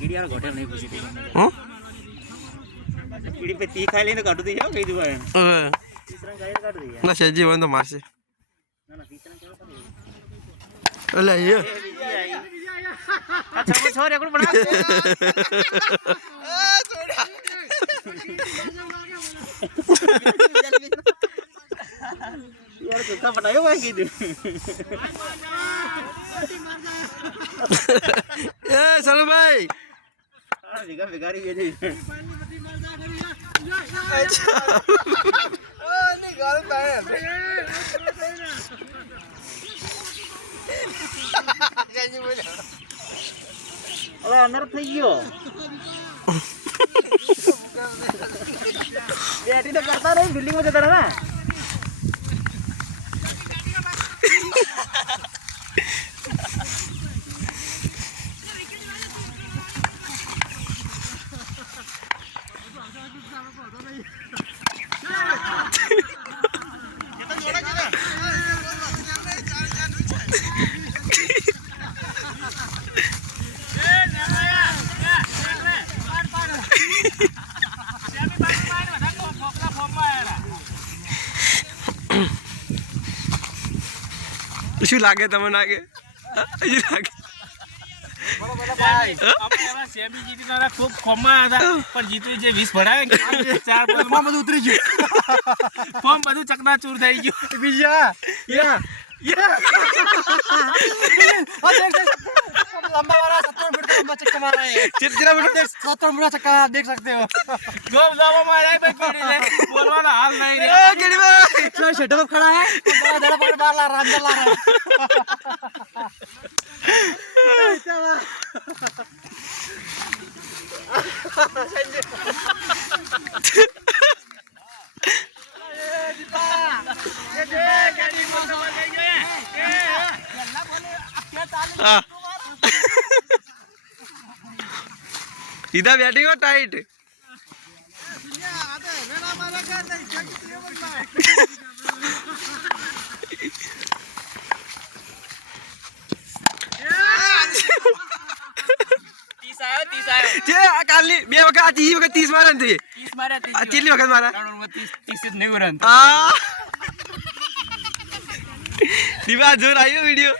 कीड़ी यार घोटे नहीं पूछी थी हां कीड़ी पे ती खा लेने काट दी जाओ कही दुआ है तीसरा गाय काट दी ना शेजी वन तो मारसे ना ना तीसरा क्या कर अले ये अच्छा वो छोरे को बना छोड़ा यार कुत्ता बनायो भाई की ए चलो भाई हां बिगा बिगारी ये जी अच्छा ओ नहीं गलत है janji bola अरे अंदर થઈ ગયો બેટી તો કરતા નહીં બિલ્ડિંગ માં જતા રહે શું લાગે તમને લાગે હજી લાગે સેમી જીતી તો ખૂબ ફોર્મમાં હતા પણ જીતું જે 20 ભરાય 4 ફોર્મ બધું ઉતરી ગયું ફોર્મ બધું ચકનાચૂર થઈ ગયું બીજા યા लंबा वाला 70 फीट का लंबा चक्का मारा है कितना बड़ा 70 फीट चक्का आप देख सकते हो गोल जावा मारा है भाई पीड़ी ले बोलवाना हाल नहीं रे ए केड़ी भाई इतना सेटअप खड़ा है बड़ा बड़ा पर बार ला राम ला रहा है चला हां इधर बैटिंग हो टाइट જે કાલી બે વખત ત્રીજી વખત 30 મારે ને 30 મારે કેટલી વખત મારા 30 જ નહીં રન આ દીવા જોર આવ્યો વિડિયો